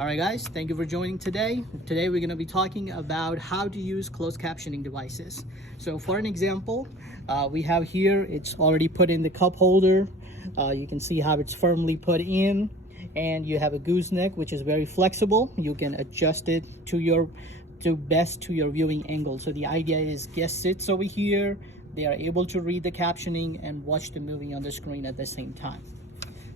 All right, guys, thank you for joining today. Today we're going to be talking about how to use closed captioning devices. So for an example, we have here, it's already put in the cup holder. You can see how it's firmly put in, and you have a gooseneck, which is very flexible. You can adjust it to your viewing angle. So the idea is guest sits over here, they are able to read the captioning and watch the movie on the screen at the same time.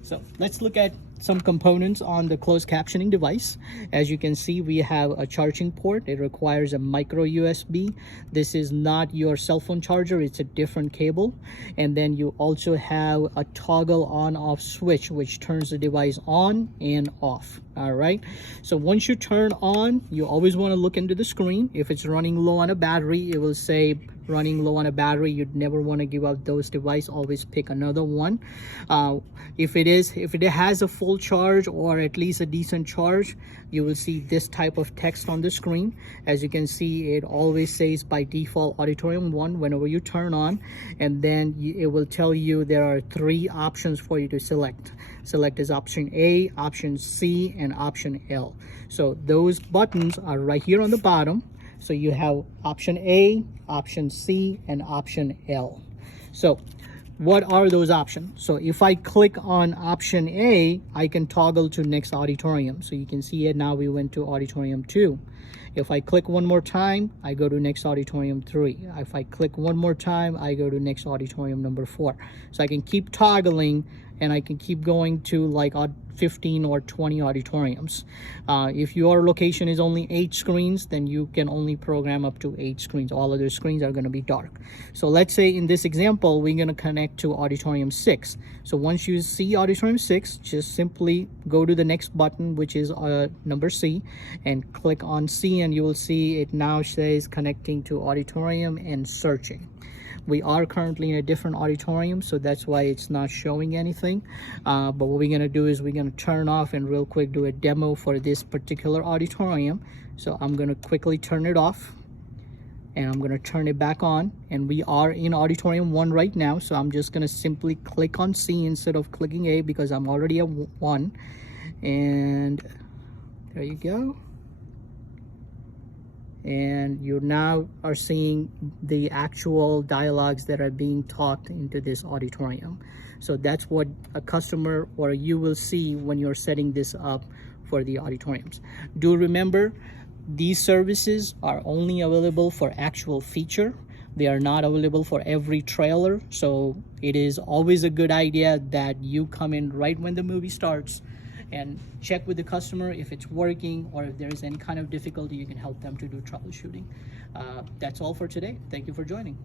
So let's look at some components on the closed captioning device. As you can see, we have a charging port. It requires a micro USB. This is not your cell phone charger, it's a different cable. And then you also have a toggle on off switch, which turns the device on and off. All right, so once you turn on, you always want to look into the screen. If it's running low on a battery, it will say running low on a battery. You'd never want to give up those devices. Always pick another one. If it has a full charge or at least a decent charge, you will see this type of text on the screen. As you can see, it always says by default auditorium 1 whenever you turn on, and then it will tell you there are 3 options for you to select. Select is option A, option C, and option L. So those buttons are right here on the bottom. So you have option A, option C, and option L. So what are those options? So if I click on option A, I can toggle to next auditorium. So you can see it now, we went to auditorium 2. If I click one more time, I go to next auditorium 3. If I click one more time, I go to next auditorium number 4. So I can keep toggling, and I can keep going to like 15 or 20 auditoriums. If your location is only 8 screens, then you can only program up to 8 screens. All other screens are going to be dark. So let's say in this example, we're going to connect to auditorium 6. So once you see auditorium 6, just simply go to the next button, which is number C, and click on C, and you will see it now says connecting to auditorium and searching. We are currently in a different auditorium, so that's why it's not showing anything. But what we're gonna do is we're gonna turn off and real quick do a demo for this particular auditorium. So I'm gonna quickly turn it off, and I'm gonna turn it back on, and we are in auditorium 1 right now. So I'm just gonna simply click on C instead of clicking A because I'm already at 1. And there you go. And you now are seeing the actual dialogues that are being talked into this auditorium. So that's what a customer or you will see when you're setting this up for the auditoriums. Do remember, these services are only available for actual feature. They are not available for every trailer. So it is always a good idea that you come in right when the movie starts and check with the customer if it's working, or if there is any kind of difficulty, you can help them to do troubleshooting. That's all for today. Thank you for joining.